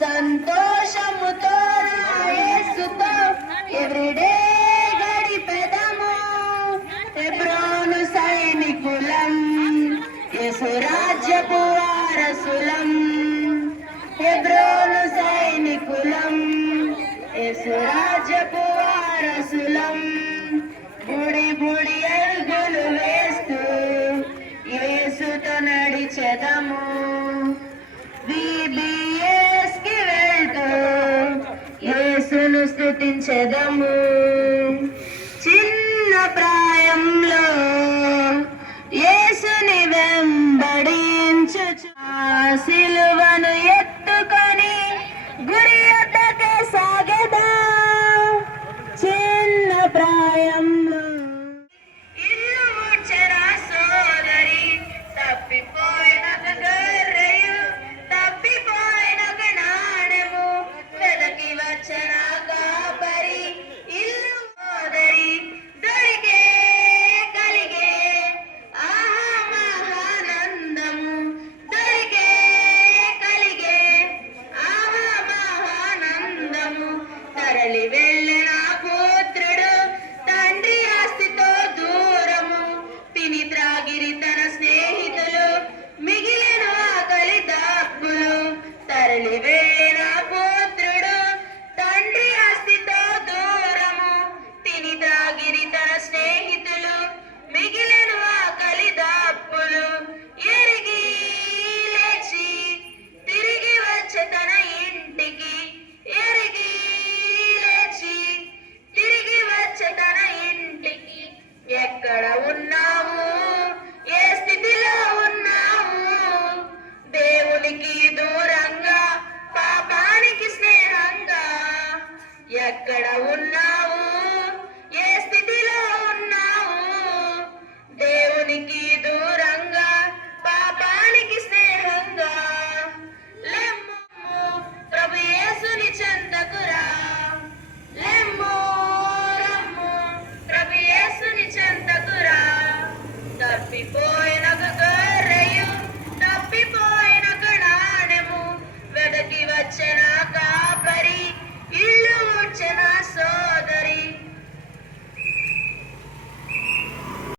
సంతోషముతో యేసుతో ఎవ్రీడే గడిపెదము. హెబ్రోను సైనికులం, యేసు రాజ్యపు వారసులం. హెబ్రోను సైనికులం, యేసు రాజ్యపు వారసులం. బుడి బుడి అడుగులు వేస్తూ యేసుతో నడిచెదము. VBS కి వెళ్తూ యేసును స్తుతించెదము. చిన్న ప్రాయంలో యేసుని వెంబడించుచు సిలువను ఎత్తుకొని గురి వద్దకే సాగెదా. చిన్న ప్రాయంలో ఇల్లు ఊడ్చెరా సోదరి, తప్పిపోయిన గొర్రెయు తప్పిపోయిన నాణెము వెదకి వచ్చిన కాపరి. ఇల్లు సోదరి దొరికే కలిగే ఆహా మహానందము. దొరికే కలిగే ఆహా మహానందము. తరలి వెళ్ళిన పుత్రుడు తండ్రి ఆస్తితో దూరము. తిని త్రాగిరి తన స్నేహితులు, మిగిలిన ఆకలి దప్పులు. తరలి వెళ్ళిన పుత్రుడు తండ్రి ఆస్తితో దూరము. తిని త్రాగిరి తన స్నేహితులు, మిగిలిన ఆకలి దప్పులు. ఎరిగి లేచి తిరిగి వచ్చే తన ఇంటికి. ఎరిగి లేచి తిరిగి వచ్చే తన ఇంటికి. ఎక్కడ ఉన్నావు, ఏ స్థితిలో ఉన్నావు? దేవునికి దూరంగా, పాపానికి స్నేహంగా. ఎక్కడ ఉన్నా